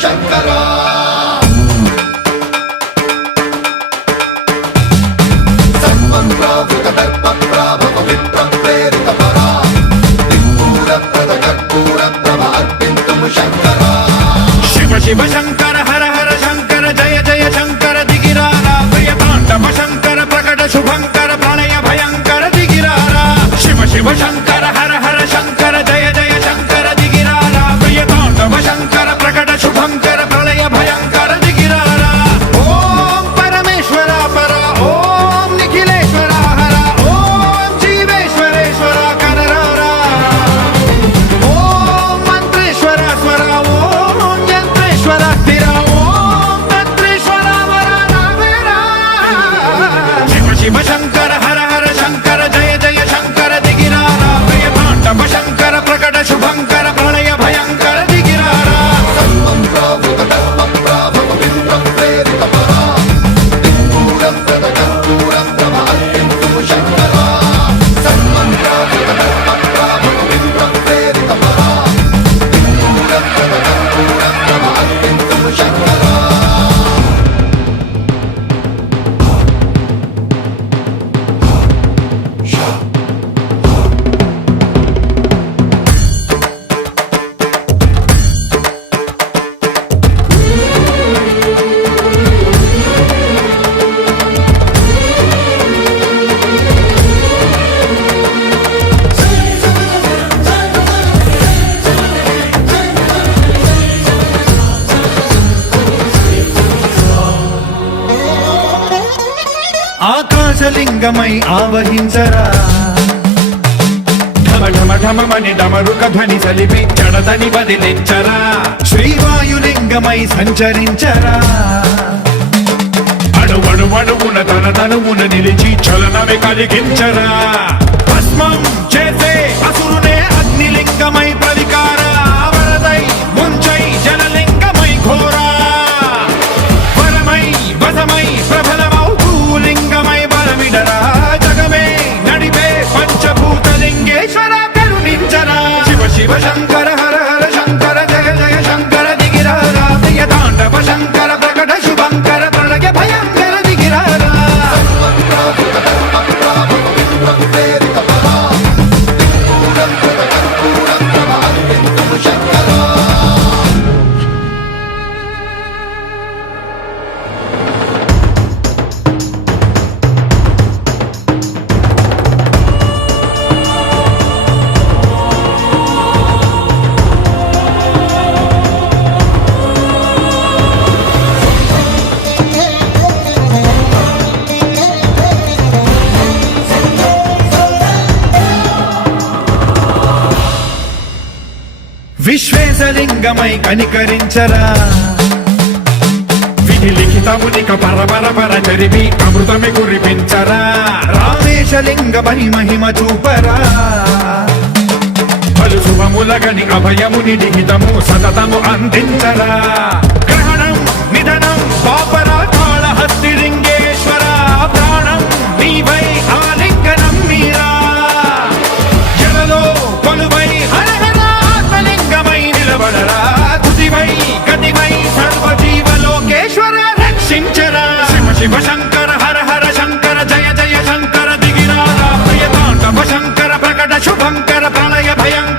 శంకర సన్మన్రావృత దర్ప ప్రాభవ విప్ర ప్రేరిత పరా దిక్పూర ప్రద కర్పూర ప్రభ అర్పింతుము శంకర శివ శివ శంకర హర హర శంకర జయ జయ శంకర దిగిరారా ప్రియ తాండవ శంకర ప్రకట శుభంకర ప్రళయ భయంకర దిగిరారా శివ శివ శంకర హర హర శంకర జయ జయ శంకర దిగిరారా ప్రియ తాండవ శంకర ప్రకట శుభంకర ప్రళయ భయంకర దిగిరారా ఓం పరమేశ్వర పర ఓం నిఖిలేశ్వర హర ఓం జీవేశ్వరేశ్వర కరరారా ఓం మంత్రేశ్వర స్వర ఓం యంత్రేశ్వర స్థిర ఓం తంత్రేశ్వర వర నావేరా శివ శివ శంకర హర హర శంకర జయ జయ శంకర దిగిరారా ప్రియ తాండవ శంకర ప్రకట శుభంకర ప్రళయ భయంకర దిగిరారా సన్మన్రావృత దర్ప ప్రాభవ విప్ర ప్రేరిత పరా దిక్పూర ప్రద కర్పూర ప్రభ అర్పింతుము శంకర సన్మన్రావృత దర్ప ప్రాభవ విప్ర ప్రేరిత పరా దిక్పూర ప్రద కర్పూర ప్రభ అర్పింతుము శంకర ఆకాశలింగమై ఆవహించరా ఢమ ఢమ ఢమమని డమరుక ధ్వని సలిపి జడదని వదిలించరా శ్రీవాయులింగమై సంచరించరా అణువణువున తన తనువున నిలిచి చలనమే కలిగించరా భస్మం చేసే అసురునే అగ్నిలింగమై ప్రవికారా వరదై ముంచై జలలింగమై ఘోరా వరమై వసమై ప్రబలమౌ భూలింగమై బలమిడరా జగమే నడిపే పంచభూతలింగేశ్వర కరుణించరా శివ శివ శంకర హర హర శంకర జయ జయ శంకర దిగిరారా ప్రియ తాండవ శంకర ప్రకట శుభంకర ప్రళయ భయంకర దిగిరారా సన్మన్రావృత దర్ప ప్రాభవ విప్ర ప్రేరిత పరా దిక్పూర ప్రద కర్పూర ప్రభ అర్పింతుము శంకర విశ్వేశలింగమై కనికరించరా విధి లిఖితమునిక పరపర పర జరిపి అమృతమి కురిపించరా రామేశలింగమై మహిమ చూపరా పలు శుభములగని అభయముని లిఖితము సతతము అందించరా గ్రహణం నిధనం పాపరా కాళహస్తి లింగేశ్వర ప్రాణం నీవై ఆలింగనం మీరా జలలో కొలువై హర హర ఆత్మలింగమై నిలబడరా తుదివై గతివై సర్వజీవలోకేశ్వర రక్షించరా శివ శివ శంకర హర హర శంకర జయ జయ శంకర దిగిరారా ప్రియ తాండవ శంకర ప్రకట శుభంకర ప్రళయ భయంకర